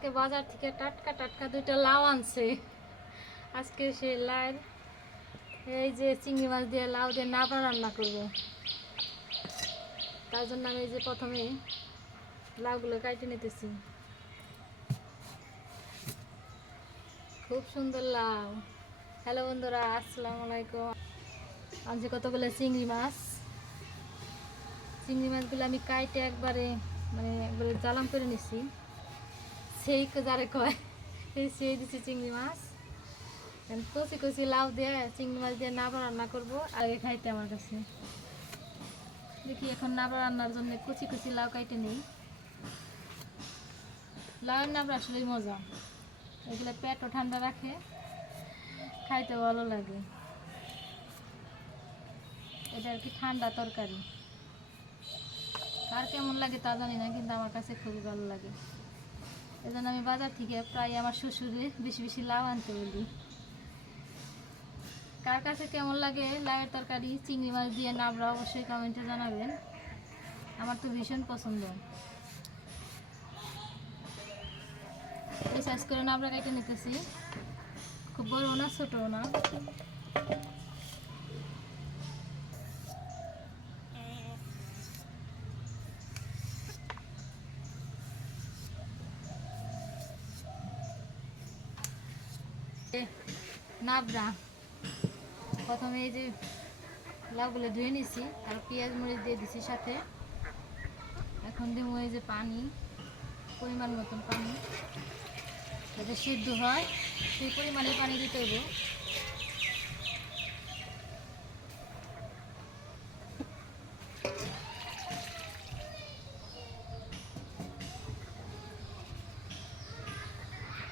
আজকে বাজার থেকে টাটকা টাটকা দুইটা লাউ আনছে। আজকে সে লাউ, এই যে চিংড়ি মাছ দিয়ে লাউ দিয়ে নাবড়া রান্না করব। তার জন্য আমি এই যে প্রথমে লাউগুলো কাটে নিতেছি। খুব সুন্দর লাউ। হ্যালো বন্ধুরা, আসসালামু আলাইকুম। আনছি কতগুলো চিংড়ি মাছ। চিংড়ি মাছগুলো আমি কাটে একবারে জ্বালাম করে নিছি। সেই যারে কয় সেই দিচ্ছি চিংড়ি মাছ। কচি কচি লাউ দিয়ে চিংড়ি মাছ দিয়ে নাবড়া রান্না করবো, আগে খাইতে আমার কাছে। দেখি এখন নাবড়া রান্নার জন্য কচি কচি লাউ কাইটে নেই। লাউয়ের নাবড়া আসলেই মজা, এগুলো পেটও ঠান্ডা রাখে, খাইতে ভালো লাগে। এটা আর কি ঠান্ডা তরকারি। কার কেমন লাগে তা জানি না, কিন্তু আমার কাছে খুবই ভালো লাগে। এই জন্য আমি বাজার থেকে প্রায় আমার শ্বশুরে বেশি বেশি লাউ আনতে বলি। কার কাছে কেমন লাগে লাউয়ের তরকারি চিংড়ি মাছ দিয়ে নাবড়া অবশ্যই কমেন্টে জানাবেন। আমার তো ভীষণ পছন্দ। এই সাইজ করে নাবড়া কেটে নিতেছি, খুব বড়ও না ছোটও না। নাবড়া প্রথমে এই যে লাউগুলো ধুয়ে নিছি, আর পেঁয়াজ মরিচ দিয়ে দিছি সাথে। এখন দিব এই যে পানি, পরিমাণ মতন পানি, যাতে সিদ্ধ হয় সেই পরিমাণে পানি দিতে হবে।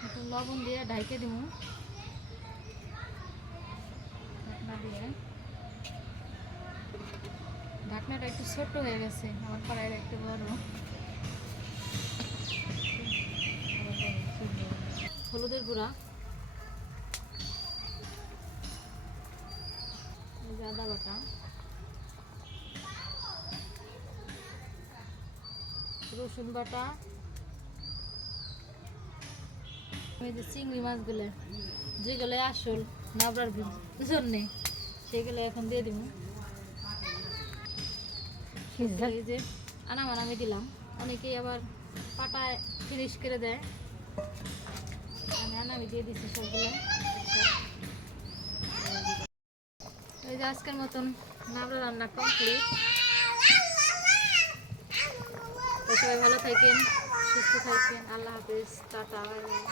একটু লবণ দিয়ে ঢাইকে দিব। ঢাকনা দিয়ে, ঢাকনাটা একটু ছোট হয়ে গেছে, আমার কড়াইয়ের একটু বড়। হলুদের গুঁড়া, আদা বাটা, রসুন বাটা, এই যে চিংড়ি মাছগুলো যেগুলো আসল নাবড়ার জন্যে সেগুলো এখন দিয়ে দিব। এই যে আনামানামি দিলাম, অনেকেই আবার পাটায় ফিনিশ করে দেয়, আমি আনামি দিয়ে দিচ্ছি সবগুলো। এই যে আজকের মতন নাবড়া রান্না কমপ্লিট। সবাই ভালো থাকেন, সুস্থ থাকেন। আল্লাহ হাফেজ, টাটা, বাই বাই।